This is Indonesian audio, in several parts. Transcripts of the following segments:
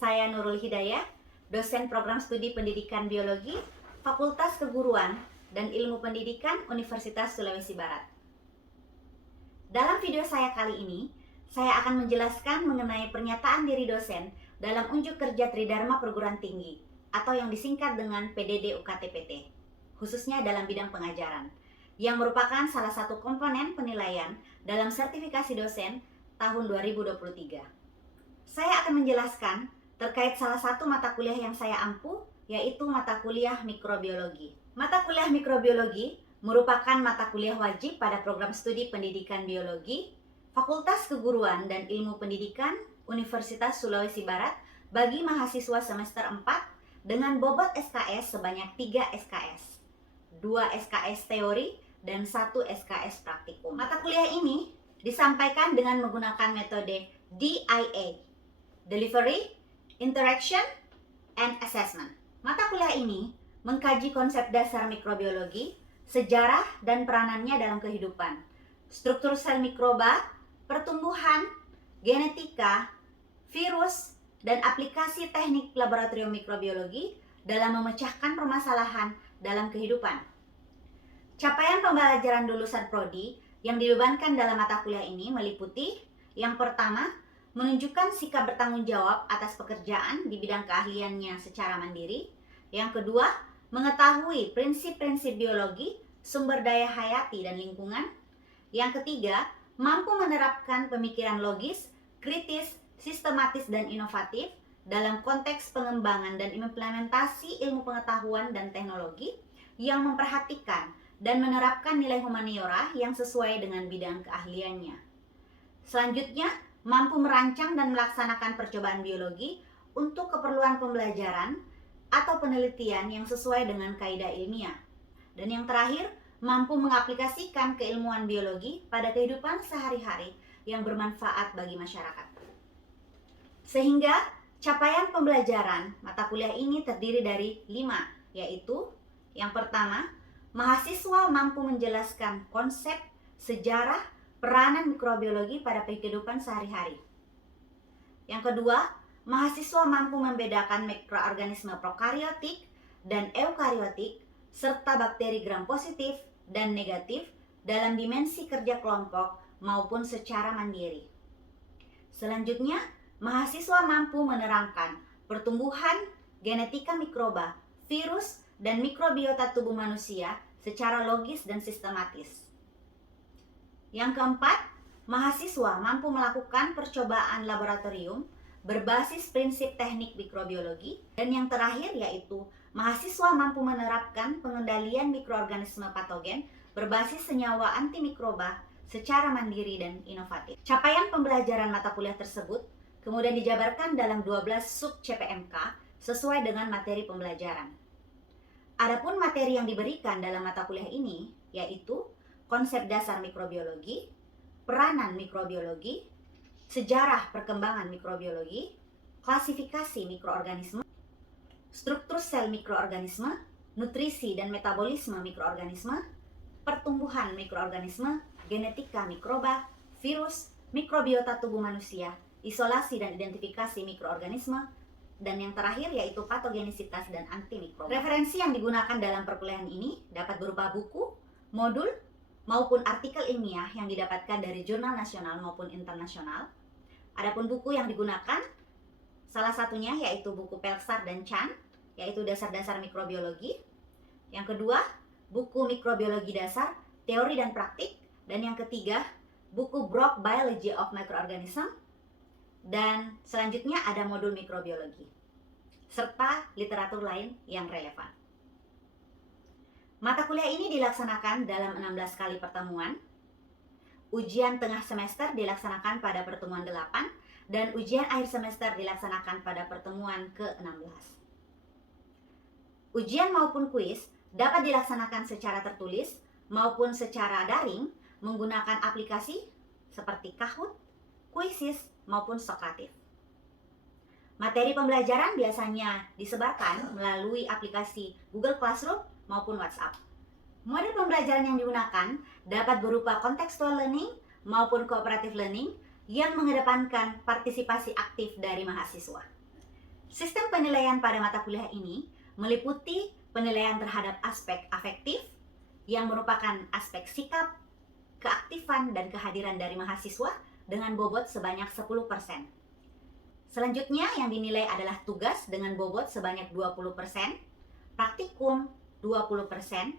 Saya Nurul Hidayah, dosen program studi pendidikan biologi, Fakultas Keguruan dan Ilmu Pendidikan Universitas Sulawesi Barat. Dalam video saya kali ini, saya akan menjelaskan mengenai pernyataan diri dosen dalam unjuk kerja Tridharma Perguruan Tinggi atau yang disingkat dengan PDD UKT-PT, khususnya dalam bidang pengajaran, yang merupakan salah satu komponen penilaian dalam sertifikasi dosen tahun 2023. Saya akan menjelaskan terkait salah satu mata kuliah yang saya ampu, yaitu mata kuliah mikrobiologi. Mata kuliah mikrobiologi merupakan mata kuliah wajib pada program studi pendidikan biologi, Fakultas Keguruan dan Ilmu Pendidikan Universitas Sulawesi Barat bagi mahasiswa semester 4 dengan bobot SKS sebanyak 3 SKS, 2 SKS teori, dan 1 SKS praktikum. Mata kuliah ini disampaikan dengan menggunakan metode DIA, Delivery, Interaction, and Assessment. Mata kuliah ini mengkaji konsep dasar mikrobiologi, sejarah dan peranannya dalam kehidupan, struktur sel mikroba, pertumbuhan, genetika, virus, dan aplikasi teknik laboratorium mikrobiologi dalam memecahkan permasalahan dalam kehidupan. Capaian pembelajaran lulusan prodi yang dibebankan dalam mata kuliah ini meliputi yang pertama, menunjukkan sikap bertanggung jawab atas pekerjaan di bidang keahliannya secara mandiri. Yang kedua, mengetahui prinsip-prinsip biologi, sumber daya hayati dan lingkungan. Yang ketiga, mampu menerapkan pemikiran logis, kritis, sistematis dan inovatif dalam konteks pengembangan dan implementasi ilmu pengetahuan dan teknologi yang memperhatikan dan menerapkan nilai humaniora yang sesuai dengan bidang keahliannya. Selanjutnya, mampu merancang dan melaksanakan percobaan biologi untuk keperluan pembelajaran atau penelitian yang sesuai dengan kaidah ilmiah. Dan yang terakhir, mampu mengaplikasikan keilmuan biologi pada kehidupan sehari-hari yang bermanfaat bagi masyarakat. Sehingga capaian pembelajaran mata kuliah ini terdiri dari 5, yaitu yang pertama, mahasiswa mampu menjelaskan konsep, sejarah, peranan mikrobiologi pada kehidupan sehari-hari. Yang kedua, mahasiswa mampu membedakan mikroorganisme prokariotik dan eukariotik serta bakteri gram positif dan negatif dalam dimensi kerja kelompok maupun secara mandiri. Selanjutnya, mahasiswa mampu menerangkan pertumbuhan, genetika mikroba, virus, dan mikrobiota tubuh manusia secara logis dan sistematis. Yang keempat, mahasiswa mampu melakukan percobaan laboratorium berbasis prinsip teknik mikrobiologi. Dan yang terakhir yaitu mahasiswa mampu menerapkan pengendalian mikroorganisme patogen berbasis senyawa antimikroba secara mandiri dan inovatif. Capaian pembelajaran mata kuliah tersebut kemudian dijabarkan dalam 12 sub CPMK sesuai dengan materi pembelajaran. Adapun materi yang diberikan dalam mata kuliah ini yaitu konsep dasar mikrobiologi, peranan mikrobiologi, sejarah perkembangan mikrobiologi, klasifikasi mikroorganisme, struktur sel mikroorganisme, nutrisi dan metabolisme mikroorganisme, pertumbuhan mikroorganisme, genetika mikroba, virus, mikrobiota tubuh manusia, isolasi dan identifikasi mikroorganisme, dan yang terakhir yaitu patogenisitas dan antimikroba. Referensi yang digunakan dalam perkuliahan ini dapat berupa buku, modul, maupun artikel ilmiah yang didapatkan dari jurnal nasional maupun internasional. Adapun buku yang digunakan salah satunya yaitu buku Pelczar dan Chan, yaitu dasar-dasar mikrobiologi. Yang kedua, buku mikrobiologi dasar, teori dan praktik. Dan yang ketiga, buku Brock Biology of Microorganism. Dan selanjutnya ada modul mikrobiologi, serta literatur lain yang relevan. Mata kuliah ini dilaksanakan dalam 16 kali pertemuan. Ujian tengah semester dilaksanakan pada pertemuan 8 dan ujian akhir semester dilaksanakan pada pertemuan ke-16. Ujian maupun kuis dapat dilaksanakan secara tertulis maupun secara daring menggunakan aplikasi seperti Kahoot, Quizizz, maupun Socrative. Materi pembelajaran biasanya disebarkan melalui aplikasi Google Classroom maupun WhatsApp. Model pembelajaran yang digunakan dapat berupa contextual learning maupun cooperative learning yang mengedepankan partisipasi aktif dari mahasiswa. Sistem penilaian pada mata kuliah ini meliputi penilaian terhadap aspek afektif yang merupakan aspek sikap, keaktifan, dan kehadiran dari mahasiswa dengan bobot sebanyak 10%. Selanjutnya yang dinilai adalah tugas dengan bobot sebanyak 20%, praktikum 20%,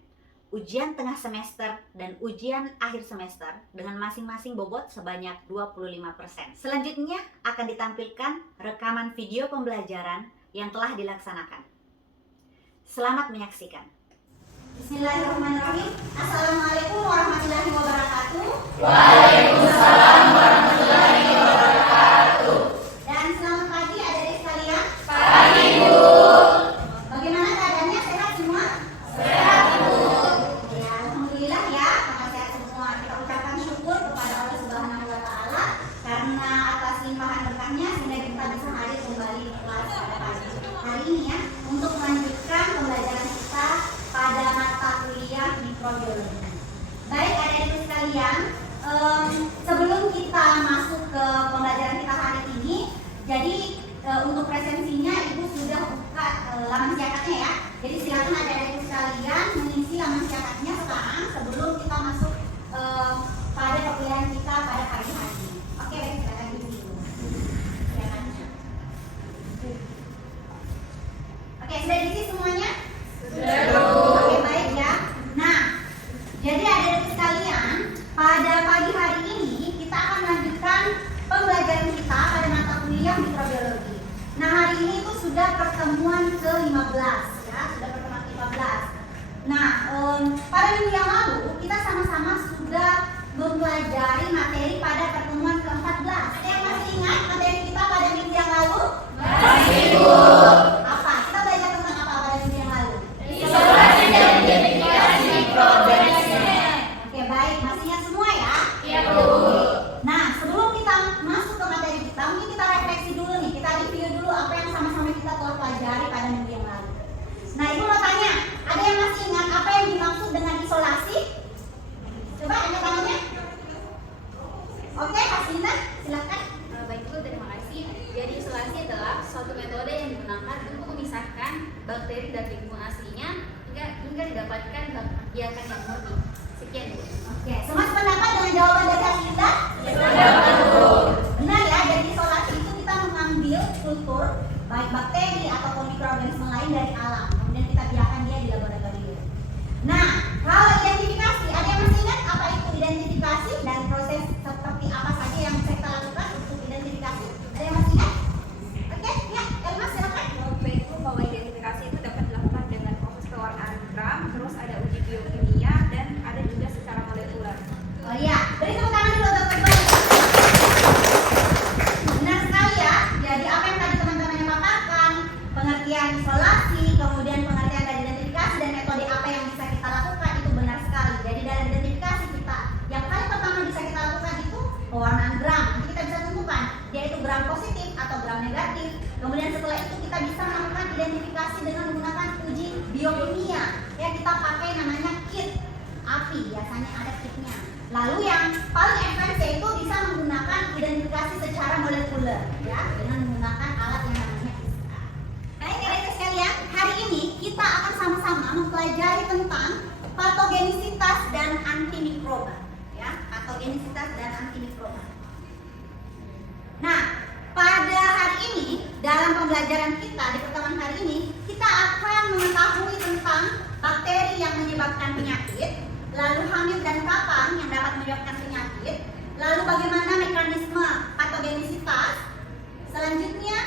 ujian tengah semester, dan ujian akhir semester dengan masing-masing bobot sebanyak 25%. Selanjutnya akan ditampilkan rekaman video pembelajaran yang telah dilaksanakan. Selamat menyaksikan. Bismillahirrahmanirrahim. Assalamualaikum warahmatullahi wabarakatuh. Waalaikumsalam warahmatullahi wabarakatuh. Dan selamat pagi adik-adik sekalian. Pagi, Bu. Bagaimana keadaannya? Sehat semua? Sehat, Bu. Ya, alhamdulillah ya, karena sehat semua. Kita ucapkan syukur kepada Allah Subhanahu wa taala karena atas limpahan berkahnya sehingga kita bisa hadir kembali di kelas pada pagi hari ini ya untuk melanjutkan pembelajaran kita pada mata kuliah mikrobiologi. Baik adik-adik sekalian, sebelum kita masuk ke pembelajaran kita hari ini, jadi untuk presensinya Ibu sudah buka laman siakatnya ya. Jadi silakan adik-adik sekalian mengisi laman siakatnya sekarang sebelum kita masuk pada perkuliahan kita pada pagi hari ini. Oke, baik, silakan diisi dulu siakatnya. Oke, sudah diisi semuanya? Sudah. Oke, baik ya. Nah, jadi adik-adik sekalian, pada pagi hari ini kita akan melanjutkan pembelajaran kita pada mata kuliah mikrobiologi. Nah, hari ini itu sudah pertemuan ke-15 ya, sudah pertemuan ke-15. Nah, pada minggu yang lalu kita sama-sama sudah mempelajari materi pada pertemuan ke-14. Ada yang masih ingat materi kita pada minggu yang lalu? Masih, Bu. Apa? Kita belajar tentang apa pada minggu yang lalu? Isolasi dan identifikasi mikroorganisme. Oke, baik, masih ingat semua ya? Iya, Bu. Nah, sebelum kita masuk ke materi kita, mungkin kita refleksi dulu nih, kita review dulu apa yang sama-sama kita telah pelajari pada minggu yang lalu. Nah, Ibu mau tanya, ada yang masih ingat apa yang dimaksud dengan isolasi? Coba angkat tangannya. Oke, Kak Sinta, silakan. Baik Bu, terima kasih. Jadi isolasi adalah suatu metode yang digunakan untuk memisahkan bakteri dari lingkungan aslinya hingga didapatkan biakan yang murni. Sekian Bu. Oke, semua sependapat dengan jawaban dari Kak Sinta? Sependapat, Bu. Benar ya, dari isolasi itu kita mengambil kultur baik bakteri ataupun mikroorganisme lain dari alam, kemudian kita biarkan dia di laboratorium. Nah, kalau identifikasi, ada yang masih ingat apa itu identifikasi dan proses seperti apa saja yang bisa kita lakukan untuk identifikasi? Ada yang masih ingat? Oke, ya, Elma silakan. Baik Bu, bahwa identifikasi itu dapat dilakukan dengan proses pewarnaan gram, terus ada uji biokimia, dan ada juga secara molekuler. Oh iya, beri tepuk tangan dulu untuk teman-teman. Benar sekali ya. Jadi apa yang tadi teman-teman paparkan, pengertian isolasi, kemudian pengertian dari identifikasi dan metode apa yang bisa kita lakukan itu benar sekali. Jadi dalam identifikasi kita, yang paling pertama bisa kita lakukan itu pewarnaan gram. Nanti kita bisa tentukan dia itu gram positif atau gram negatif. Kemudian setelah itu kita bisa melakukan identifikasi dengan menggunakan uji biokimia. Ya, kita pakai namanya kit api, biasanya ada kitnya. Lalu yang paling advance yaitu bisa menggunakan identifikasi secara molekuler ya, dengan menggunakan alat yang namanya PCR. Nah, ini adik sekalian, hari ini kita akan sama-sama mempelajari tentang patogenisitas dan antimikroba ya, patogenisitas dan antimikroba. Nah, pada hari ini dalam pembelajaran kita di pertemuan hari ini kita akan mengetahui tentang bakteri yang menyebabkan penyakit, lalu hamil dan kapan yang dapat menyebabkan penyakit, lalu bagaimana mekanisme patogenisitas, selanjutnya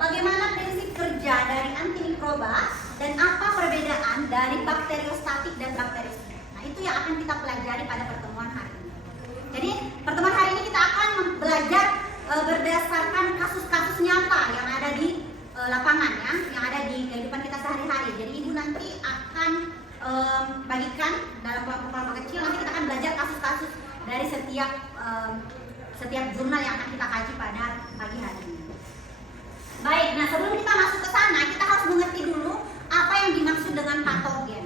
bagaimana prinsip kerja dari antimikroba, dan apa perbedaan dari bakteriostatik dan bakteriostatik. Nah, itu yang akan kita pelajari pada pertemuan hari ini. Jadi pertemuan hari ini kita akan belajar berdasarkan kasus-kasus nyata yang ada di lapangan ya, yang ada di kehidupan kita sehari-hari. Jadi Ibu nanti akan bagikan dalam kelompok-kelompok kecil, nanti kita akan belajar kasus-kasus dari setiap jurnal yang akan kita kaji pada pagi hari ini. Baik, nah sebelum kita masuk ke sana, kita harus mengerti dulu apa yang dimaksud dengan patogen.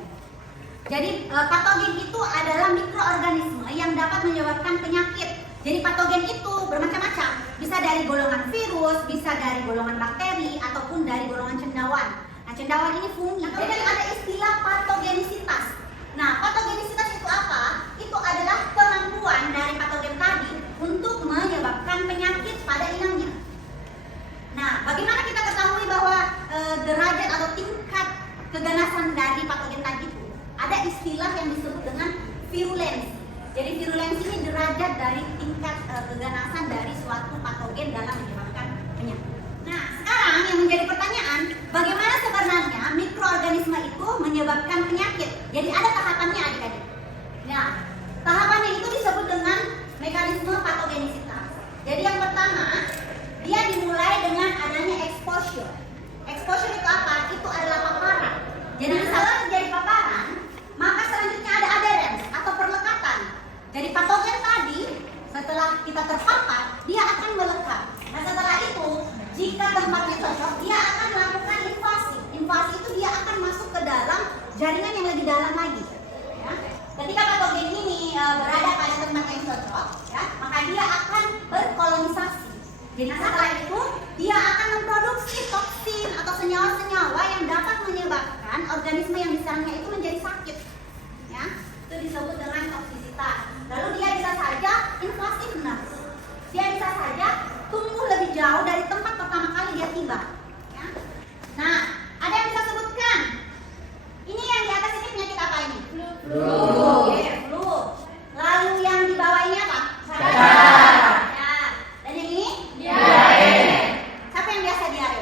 Jadi patogen itu adalah mikroorganisme yang dapat menyebabkan penyakit. Jadi patogen itu bermacam-macam, bisa dari golongan virus, bisa dari golongan bakteri, ataupun dari golongan cendawan. Nah, cendawan ini fungi. Jadi ada istilah patogenisitas. Nah, patogenisitas itu apa? Itu adalah kemampuan dari patogen tadi untuk menyebabkan penyakit pada inangnya. Nah, bagaimana kita ketahui bahwa derajat atau tingkat keganasan dari patogen tadi itu? Ada istilah yang disebut dengan virulensi. Jadi virulensi ini derajat dari tingkat keganasan dari suatu patogen dalam menyebabkan penyakit. Nah, sekarang yang menjadi pertanyaan, bagaimana sebenarnya mikroorganisme itu menyebabkan penyakit? Jadi ada tahapannya adik-adik. Nah, tahapannya itu disebut dengan mekanisme patogenisitas. Jadi yang pertama, dia dimulai dengan adanya exposure. Exposure itu apa? Itu adalah paparan. Jadi misalnya terjadi paparan, maka selanjutnya ada adherence atau perlekatan. Jadi patogen tadi setelah kita terpapar, dia akan melekat. Nah, setelah itu, jika tempatnya cocok, dia akan melakukan invasi. Invasi itu dia akan masuk ke dalam jaringan yang lebih dalam lagi. Ya. Ketika patogen ini berada pada tempat yang cocok, ya, maka dia akan berkolonisasi. Jadi setelah itu, dia akan memproduksi toksin atau senyawa-senyawa yang dapat menyebabkan organisme yang di dalamnya itu menjadi sakit. Ya, itu disebut dengan toksisitas. Lalu dia bisa saja invasiveness. Dia bisa saja tumbuh lebih jauh dari tempat pertama kali dia tiba. Ya. Nah, ada yang bisa sebutkan? Ini yang di atas ini penyakit apa ini? Flu. Ya, flu. Lalu yang di bawah ini apa? Cacar. Ya. Dan yang ini? Diare. Siapa yang biasa diare?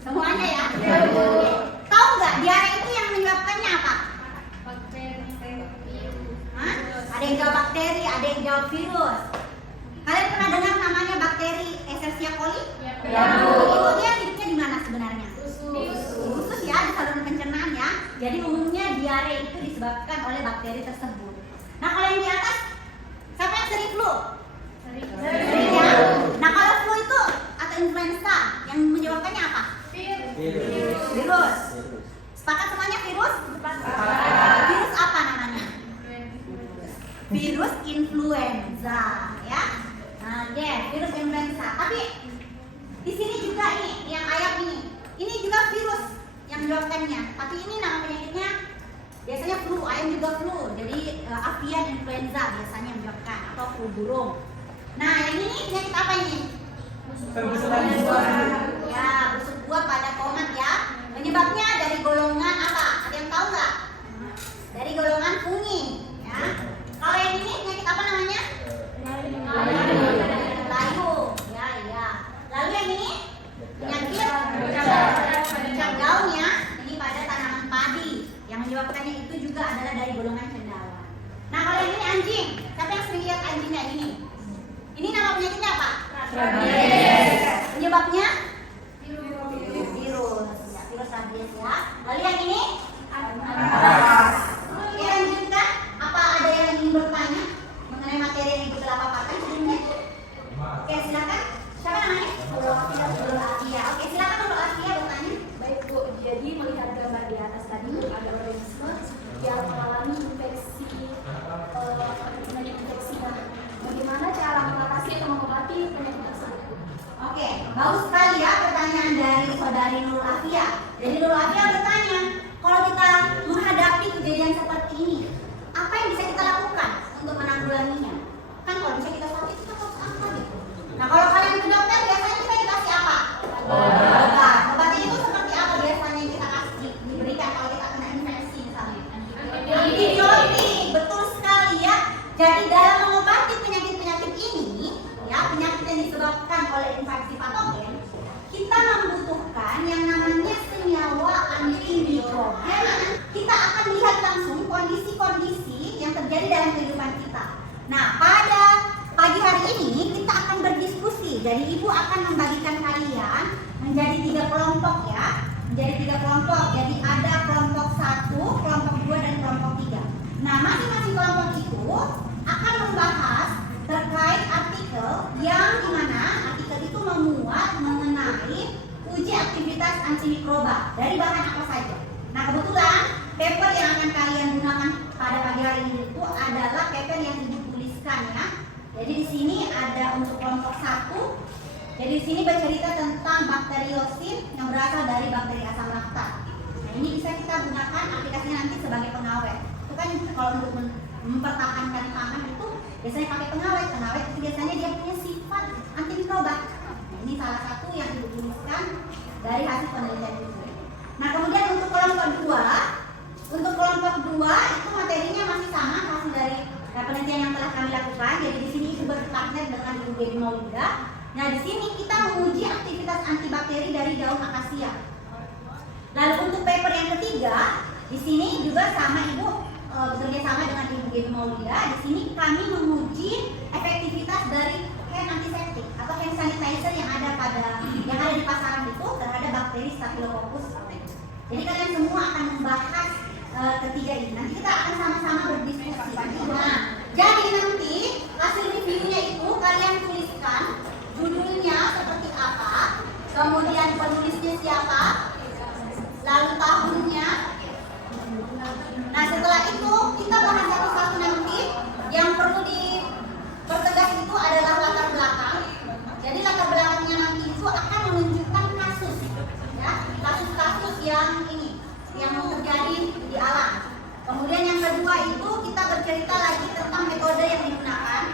Semuanya ya? Ya, Bu. Oke. Tahu nggak diare itu yang menyebabkannya apa? Hah? Ada yang jawab bakteri, ada yang jawab virus. Kalian pernah dengar namanya bakteri Escherichia coli? Ya, Bu. Itu dia hidupnya di mana sebenarnya? Usus ya, di saluran pencernaan ya. Jadi umumnya diare itu disebabkan oleh bakteri tersebut. Nah, kalau yang di atas, siapa yang sering flu? Sering ya. Nah, kalau flu itu atau influenza yang menyebabkannya apa? Virus. Sepakat semuanya virus? Virus apa namanya? Virus influenza ya. Nah, virus influenza. Tapi di sini juga ini yang ayam ini juga virus yang menyebabkannya. Tapi ini nama penyakitnya biasanya flu, ayam juga flu. Jadi avian influenza biasanya menyebabkan atau flu burung. Nah, yang ini penyakit apa ini? Ya, busuk buah pada tomat ya. Penyebabnya dari golongan apa? Ada yang tahu nggak? Dari golongan fungi ya. Kalau yang ini penyakit apa namanya? Layu. Ya, iya. Lalu yang ini penyakit bercak daun ya. Ini pada tanaman padi. Yang menyebabkannya itu juga adalah dari golongan cendawan. Nah, kalau yang ini anjing. Siapa yang sering lihat anjingnya ini? Ini nama penyakitnya apa? Penyebabnya? Virus. Ya, virus rabies ya. Lalu yang ini? Oke, lanjutkan. Apa ada yang ingin bertanya mengenai materi yang kita paparkan sebelumnya? Oke, silakan. Siapa namanya? Nurul Afia. Oke, silakan Nurul Afia bertanya. Baik Bu, jadi melihat gambar di atas tadi ada organisme yang mengalami infeksi, penyakit infeksi. Nah, bagaimana cara mengatasi atau mengobati penyakit tersebut? Oke, bagus sekali ya pertanyaan dari saudari Nurul Afia. Jadi Nurul Afia bertanya, kalau kita menghadapi kejadian seperti ini, apa yang bisa kita lakukan untuk menanggulanginya? Kan kalau bisa kita sakit, kita harus apa gitu. Nah, kalau kalian ke dokter, biasanya kita dikasih apa? Obat. Obatnya itu seperti apa biasanya yang kita kasih, diberikan kalau kita kena infeksi misalnya? Antibiotik, betul sekali ya. Jadi dalam mengobati penyakit-penyakit ini, ya penyakit yang disebabkan oleh infeksi patogen, kita membutuhkan yang namanya senyawa antimikrobial. Kita akan lihat langsung kondisi-kondisi yang terjadi dalam kehidupan kita. Nah, pada pagi hari ini kita akan berdiskusi. Jadi ibu akan membagikan kalian menjadi 3 kelompok ya. Menjadi 3 kelompok. Jadi ada kelompok 1, kelompok 2, dan kelompok 3. Nah, masing-masing kelompok itu akan membahas terkait artikel yang dimana artikel itu memuat mengenai uji aktivitas antimikroba dari bahan apa saja. Nah, kebetulan paper yang akan kalian gunakan pada pagi hari ini itu adalah paper yang ibu tuliskan ya. Jadi di sini ada untuk kelompok 1 Jadi di sini bercerita tentang bakteriosis yang berasal dari bakteri asam laktat. Nah, ini bisa kita gunakan aplikasinya nanti sebagai pengawet. Itu kan kalau untuk mempertahankan pangan itu biasanya pakai pengawet. Pengawet itu biasanya dia punya sifat antimikroba. Nah, ini salah satu yang dirumuskan dari hasil penelitian itu. Nah, kemudian untuk kelompok 2 itu materinya masih sama hasil dari penelitian yang telah kami lakukan. Jadi di sini itu berpartner dengan Ibu Gaby Maulida. Nah, di sini kita menguji aktivitas antibakteri dari daun akasia. Lalu untuk paper yang ketiga, di sini juga sama Ibu bekerja sama dengan Ibu Gaby Maulida. Di sini kami menguji efektivitas dari hand antiseptik atau hand sanitizer yang ada di pasaran itu terhadap bakteri Staphylococcus aureus. Jadi kalian semua akan membahas ketiga ini. Nanti kita akan sama-sama berdiskusi. Nah, jadi nanti hasil reviewnya itu kalian tuliskan judulnya seperti apa, kemudian penulisnya siapa, lalu tahunnya. Nah, setelah itu kita bahas satu-satu nanti. Yang perlu dipertegas itu adalah latar belakang. Jadi latar belakangnya nanti itu akan menunjukkan kasus, ya, kasus-kasus yang terjadi di alam. Kemudian yang kedua itu kita bercerita lagi tentang metode yang digunakan.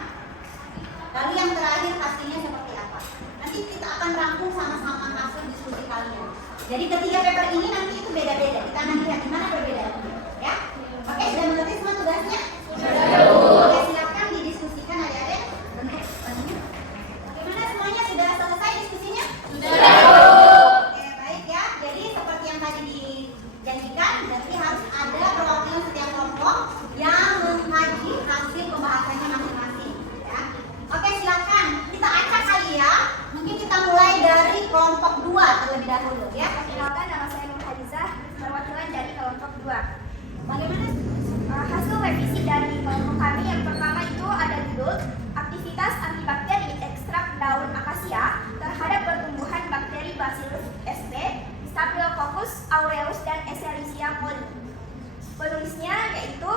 Lalu yang terakhir hasilnya seperti apa. Nanti kita akan rangkum sama-sama hasil diskusi kalian. Jadi ketiga paper ini nanti itu beda-beda. Kita akan lihat di mana perbedaannya, ya. Oke, sudah mengerti semua tugasnya? Oke, silakan didiskusikan adik-adik. Bagaimana semuanya, sudah selesai diskusinya? Oke, baik ya. Jadi seperti yang tadi dijanjikan, berarti harus ada perwakilan setiap kelompok yang mengkaji hasil pembahasannya masing-masing, ya. Oke, silakan kita acak kali ya. Mungkin kita mulai dari kelompok 2 terlebih dahulu, ya. Perkenalkan, nama saya Nur Hadizah, perwakilan dari kelompok 2. Bagaimana? Hasil revisi dari kelompok kami yang pertama itu ada judul aktivitas antibakteri ekstrak daun akasia terhadap pertumbuhan bakteri Bacillus sp, Staphylococcus aureus dan Escherichia coli. Penulisnya yaitu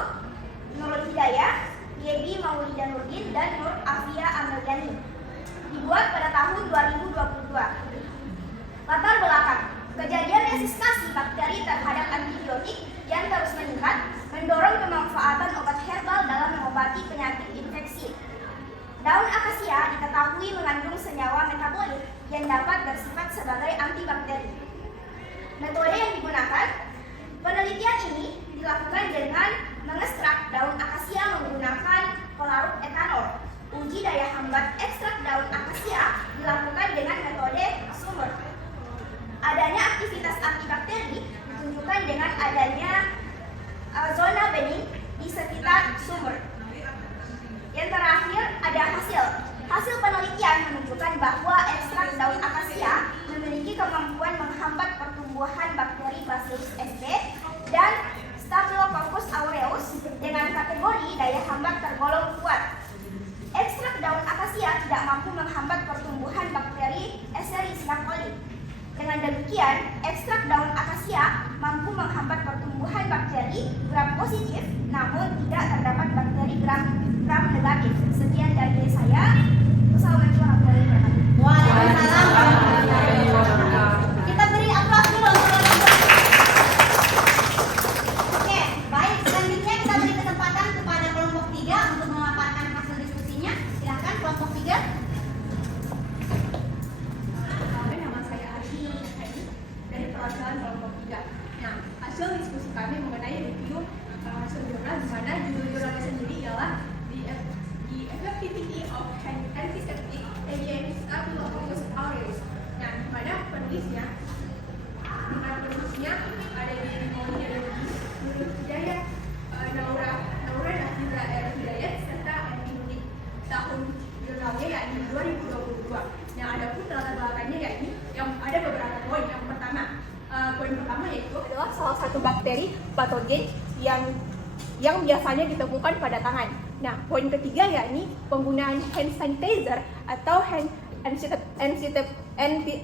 Nurul Hidayah, Gaby Maulida Nurdin, dan Nur Afia Ameliani. Dibuat pada tahun 2022. Latar belakang: kejadian resistensi bakteri terhadap antibiotik yang terus meningkat mendorong pemanfaatan obat herbal dalam mengobati penyakit infeksi. Daun akasia diketahui mengandung senyawa metabolit yang dapat bersifat sebagai antibakteri. Metode yang digunakan: penelitian ini dilakukan dengan mengekstrak daun akasia menggunakan pelarut etanol. Uji daya hambat ekstrak daun akasia dilakukan dengan metode Sumer. Adanya aktivitas antibakteri ditunjukkan dengan adanya zona bening di sekitar sumber. Yang terakhir ada hasil penelitian menunjukkan bahwa ekstrak daun akasia memiliki kemampuan menghambat pertumbuhan bakteri Bacillus sp dan Staphylococcus aureus dengan kategori daya hambat tergolong kuat. Ekstrak daun akasia tidak mampu menghambat pertumbuhan bakteri Escherichia coli. Dengan demikian, ekstrak daun akasia mampu menghambat pertumbuhan bakteri gram positif, namun tidak terdapat bakteri gram negatif. Sekian dari saya. Wassalamualaikum warahmatullahi wabarakatuh. Waalaikumsalam warahmatullahi wabarakatuh. Kita beri aplaus dulu. Oke, baik. Selanjutnya kita beri kesempatan kepada kelompok 3 untuk memaparkan hasil diskusinya. Silakan kelompok 3. Nama saya Arfi dari perwakilan kelompok 3. Nah, hasil diskusi kami mengenai review hasil jurnal di mana judul jurnalnya sendiri ialah the effectivity of antiseptic against Staphylococcus aureus. Nah, di mana penulisnya ada di Maulida Nurul Hidayah, Naura Nafira Hidayat serta Andi Nurul. Tahun jurnalnya yakni 2022. Nah, ada pun latar belakangnya yakni yang ada beberapa poin. Yang pertama, poin pertama yaitu adalah salah satu bakteri patogen yang biasanya ditemukan pada tangan. Nah, poin ketiga yakni penggunaan hand sanitizer atau hand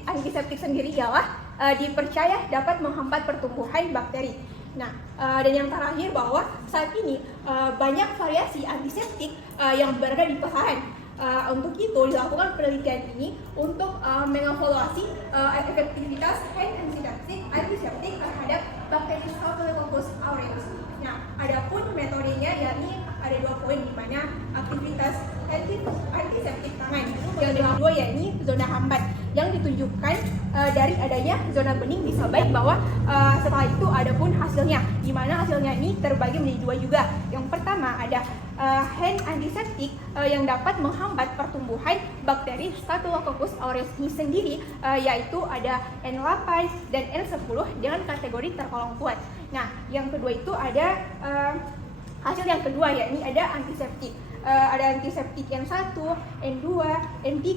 antiseptik sendiri ialah dipercaya dapat menghambat pertumbuhan bakteri. Nah, dan yang terakhir bahwa saat ini banyak variasi antiseptik yang berada di pasaran. Untuk itu dilakukan penelitian ini untuk mengevaluasi efektivitas hand antiseptik terhadap bakteri Staphylococcus aureus. Nah, adapun metodenya yakni ada 2 poin di mana aktivitas antiseptik tangan yang kedua yakni zona hambat yang ditunjukkan dari adanya zona bening di sel baik bahwa setelah itu adapun hasilnya di mana hasilnya ini terbagi menjadi 2 juga. Yang pertama ada hand antiseptik yang dapat menghambat pertumbuhan bakteri Staphylococcus aureus ini sendiri, yaitu ada N8 dan N10 dengan kategori tergolong kuat. Nah, yang kedua itu ada hasil yang kedua yakni ada antiseptik. Ada antiseptik N1, N2, N3,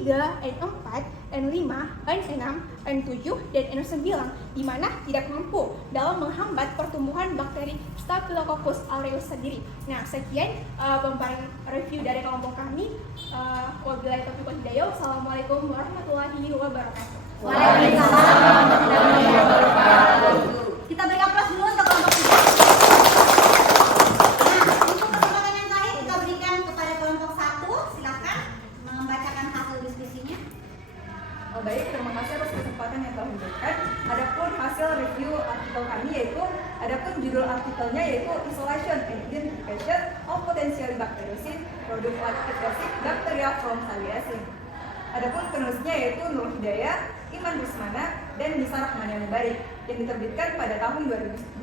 N4, N5, N6, N7, dan N9 di mana tidak mampu dalam menghambat pertumbuhan bakteri Staphylococcus aureus sendiri. Nah, sekian pemaparan review dari kelompok kami. Wabillahi taufiq wal hidayah. Wassalamualaikum warahmatullahi wabarakatuh. Waalaikumsalam warahmatullahi wabarakatuh. Kita beri aplaus dulu untuk kelompok 3. Nah, untuk kesempatan yang terakhir kita berikan kepada kelompok 1. Silakan membacakan hasil diskusinya. Baik, terima kasih atas kesempatan yang telah diberikan. Adapun hasil review artikel kami yaitu, adapun judul artikelnya yaitu Isolation and Identification of Potentially Bacteriocin Product Lactic Acid Bacteria from Thaliacin. Adapun penulisnya yaitu Nur Hidayah, Iman Rusmana, dan Nisa Rahmaniani Barik yang diterbitkan pada tahun 2021.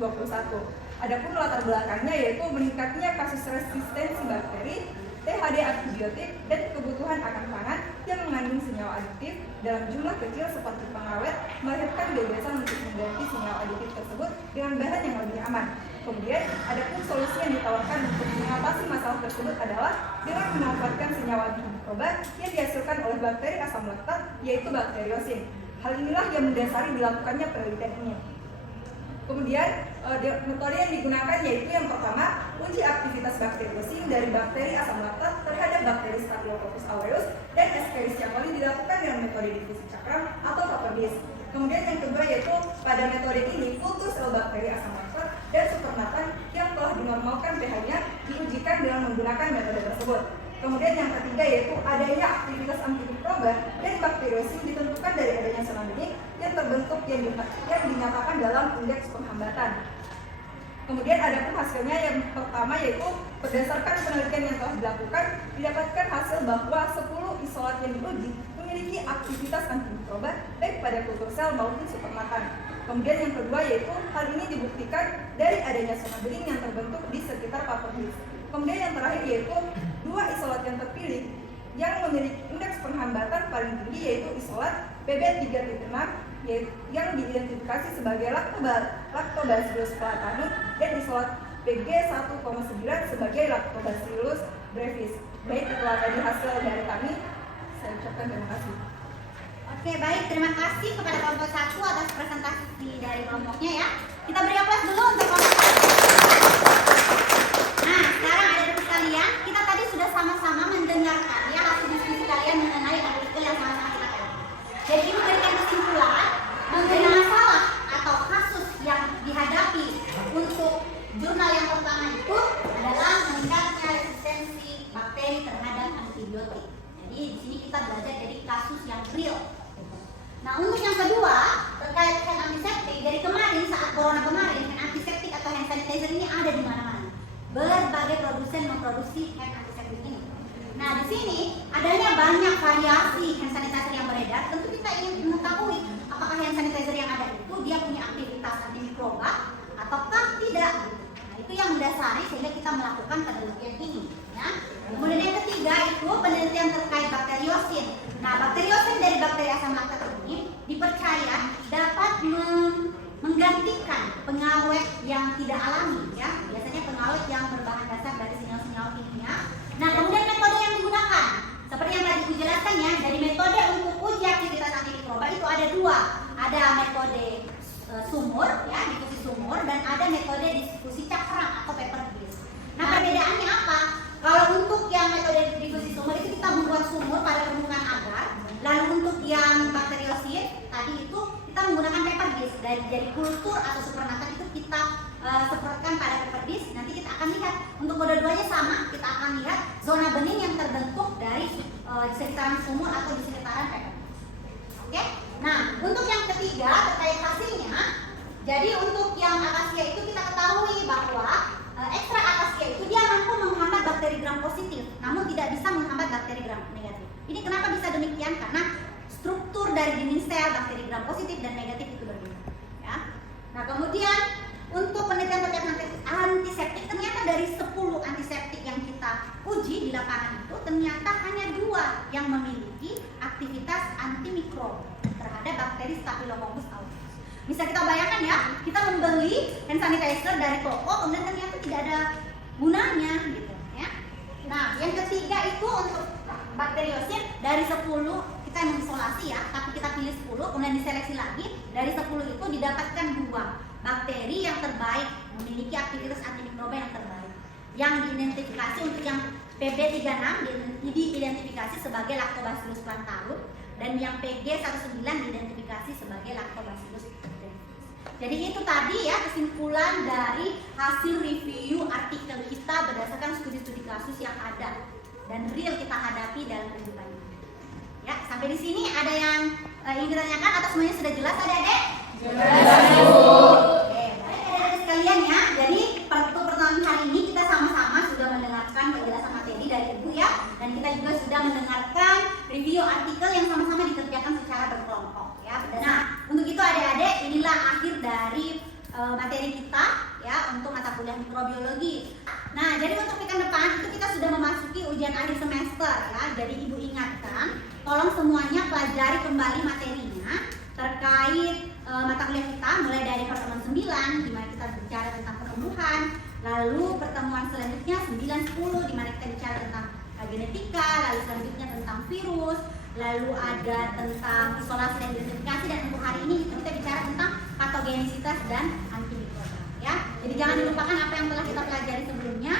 Adapun latar belakangnya yaitu meningkatnya kasus resistensi bakteri, THD antibiotik, dan kebutuhan akan pangan yang mengandung senyawa aditif dalam jumlah kecil seperti pengawet melahirkan gagasan untuk mengganti senyawa aditif tersebut dengan bahan yang lebih aman. Kemudian, adapun solusi yang ditawarkan untuk mengatasi masalah tersebut adalah dengan memanfaatkan senyawa antimikroba yang dihasilkan oleh bakteri asam laktat, yaitu bakteriosin. Hal inilah yang mendasari dilakukannya penelitian ini. Kemudian, metode yang digunakan yaitu yang pertama, uji aktivitas bakteriosin dari bakteri asam laktat terhadap bakteri Staphylococcus aureus, dan Escherichia coli dilakukan dengan metode difusi cakram atau Paperbis. Kemudian yang kedua yaitu pada metode ini kultur sel bakteri asam laktat dan supernatan yang telah dinormalkan pH-nya diujikan dengan menggunakan metode tersebut. Kemudian yang ketiga yaitu adanya aktivitas antimikroba dan bakteriosin ditentukan dari adanya selang bening yang terbentuk yang dinyatakan dalam indeks penghambatan. Kemudian adapun hasilnya yang pertama yaitu berdasarkan penelitian yang telah dilakukan didapatkan hasil bahwa 10 isolat yang diuji memiliki aktivitas antimikroba baik pada kultur sel maupun supernatan. Kemudian yang kedua yaitu hal ini dibuktikan dari adanya selang bening yang terbentuk di sekitar Paperbis. Kemudian yang terakhir yaitu 2 isolat yang terpilih yang memiliki indeks penghambatan paling tinggi yaitu isolat PB3.6 yang diidentifikasi sebagai Lactobacillus platanum dan isolat PG1,9 sebagai Lactobacillus brevis. Baik, itulah tadi hasil dari kami. Saya ucapkan terima kasih. Oke, baik. Terima kasih kepada kelompok 1 atas presentasi dari kelompoknya ya. Kita beri aplaus dulu untuk kelompok 1. Nah, sekarang adik-adik sekalian, kita tadi sudah sama-sama mendengarkan ya hasil diskusi kalian mengenai artikel yang sama-sama kita kaji. Jadi memberikan kesimpulan mengenai masalah atau kasus yang dihadapi untuk jurnal yang pertama itu adalah meningkatnya resistensi bakteri terhadap antibiotik. Jadi di sini kita belajar dari kasus yang real. Nah, untuk yang kedua terkait hand antiseptik, dari kemarin saat corona kemarin hand antiseptik atau hand sanitizer ini ada di mana-mana. Berbagai produsen memproduksi hand antiseptik ini. Nah, di sini adanya banyak variasi hand sanitizer yang beredar. Tentu kita ingin mengetahui apakah hand sanitizer yang ada itu dia punya aktivitas antimikroba ataukah tidak. Nah, itu yang mendasari sehingga kita melakukan penelitian ini. Ya. Kemudian yang ketiga itu penelitian terkait bakteriosin. Nah, bakteriosin dari bakteri asam laktat ini dipercaya dapat menggantikan pengawet yang tidak alami, ya. Biasanya pengawet yang berbahan dasar dari senyawa-senyawa kimia. Nah, kemudian metode yang digunakan, seperti yang tadi dijelaskan ya, dari metode untuk uji aktivitas antimikroba itu ada 2. Ada metode sumur, ya, difusi sumur, dan ada metode difusi cakram atau Paperbis. Nah, perbedaannya apa? Kalau untuk yang metode difusi sumur itu kita membuat sumur pada permukaan agar, lalu untuk yang bakteriosin tadi itu kita menggunakan paper disk. Dari kultur atau supernatant itu kita sepertikan pada paper disk. Nanti kita akan lihat untuk kode 2-nya sama. Kita akan lihat zona bening yang terbentuk dari sekitaran sumur atau di sekitaran paper disk. Oke. Nah, untuk yang ketiga terkait hasilnya. Jadi untuk yang akasia itu kita ketahui bahwa ekstrak akasia itu dia mampu menghambat bakteri gram positif, namun tidak bisa menghambat bakteri gram negatif. Ini kenapa bisa demikian? Karena struktur dari dinding sel bakteri gram positif dan negatif itu berbeda. Ya. Nah, kemudian untuk penelitian terkait antiseptik, ternyata dari 10 antiseptik yang kita uji di lapangan itu ternyata hanya 2 yang memiliki aktivitas antimikrob terhadap bakteri Staphylococcus aureus. Bisa kita bayangkan ya, kita membeli hand sanitizer dari toko, kemudian ternyata tidak ada gunanya gitu ya. Nah, yang ketiga itu untuk bakteriosit dari 10 kita mengisolasi ya, tapi kita pilih 10, kemudian diseleksi lagi. Dari 10 itu didapatkan 2 bakteri yang terbaik, memiliki aktivitas antimikroba yang terbaik, yang diidentifikasi untuk yang PB36 diidentifikasi sebagai Lactobacillus plantarum, dan yang PG19 diidentifikasi sebagai Lactobacillus brevis. Jadi itu tadi ya kesimpulan dari hasil review artikel kita berdasarkan studi-studi kasus yang ada dan real kita hadapi dalam kehidupan ini. Ya, sampai di sini ada yang ingin ditanyakan atau semuanya sudah jelas adik-adik? Jelas, Bu. Oke, baik adik-adik sekalian ya. Jadi untuk pertemuan hari ini kita sama-sama sudah mendengarkan penjelasan materi dari Ibu ya, dan kita juga sudah mendengarkan review artikel yang sama-sama dikerjakan secara berkelompok ya. Nah, untuk itu adik-adik, inilah akhir dari materi kita ya untuk mata kuliah mikrobiologi. Nah, jadi untuk pekan depan itu kita sudah memasuki ujian akhir semester ya. Jadi Ibu ingatkan, tolong semuanya pelajari kembali materinya terkait mata kuliah kita mulai dari pertemuan 9 di mana kita bicara tentang pertumbuhan, lalu pertemuan selanjutnya 9-10 di mana kita bicara tentang genetika, lalu selanjutnya tentang virus, lalu ada tentang isolasi dan identifikasi, dan untuk hari ini kita bicara tentang patogenisitas dan antimikroba ya. Jadi jangan dilupakan apa yang telah kita pelajari sebelumnya.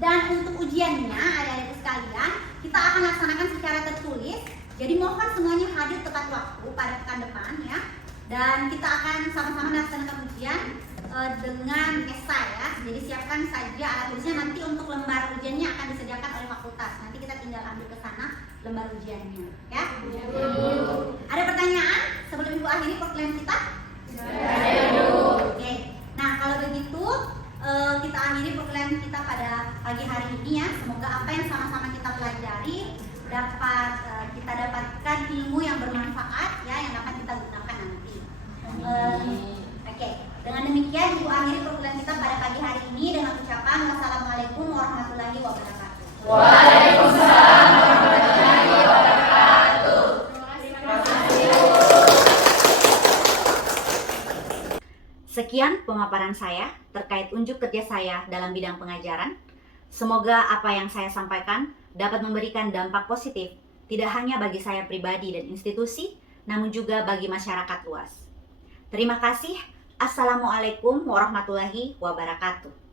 Dan untuk ujiannya adik-adik sekalian, kita akan laksanakan secara tertulis. Jadi mohon semuanya hadir tepat waktu pada pekan depan ya. Dan kita akan sama-sama melaksanakan ujian dengan esai ya. Jadi siapkan saja alat tulisnya, nanti untuk lembar ujiannya akan disediakan oleh fakultas. Nanti kita tinggal ambil ke sana lembar ujiannya ya. Ada pertanyaan sebelum Ibu akhiri perkuliahan kita? Oke. Nah, kalau begitu kita akhiri perkuliahan kita pada pagi hari ini ya. Semoga apa yang sama-sama kita pelajari dapat kita dapatkan ilmu yang bermanfaat ya, yang dapat kita gunakan nanti. Oke. Dengan demikian Ibu akhiri perkuliahan kita pada pagi hari ini dengan ucapan wassalamualaikum warahmatullahi wabarakatuh. Waalaikumsalam warahmatullahi wabarakatuh. Sekian pemaparan saya terkait unjuk kerja saya dalam bidang pengajaran. Semoga apa yang saya sampaikan dapat memberikan dampak positif, tidak hanya bagi saya pribadi dan institusi, namun juga bagi masyarakat luas. Terima kasih. Assalamualaikum warahmatullahi wabarakatuh.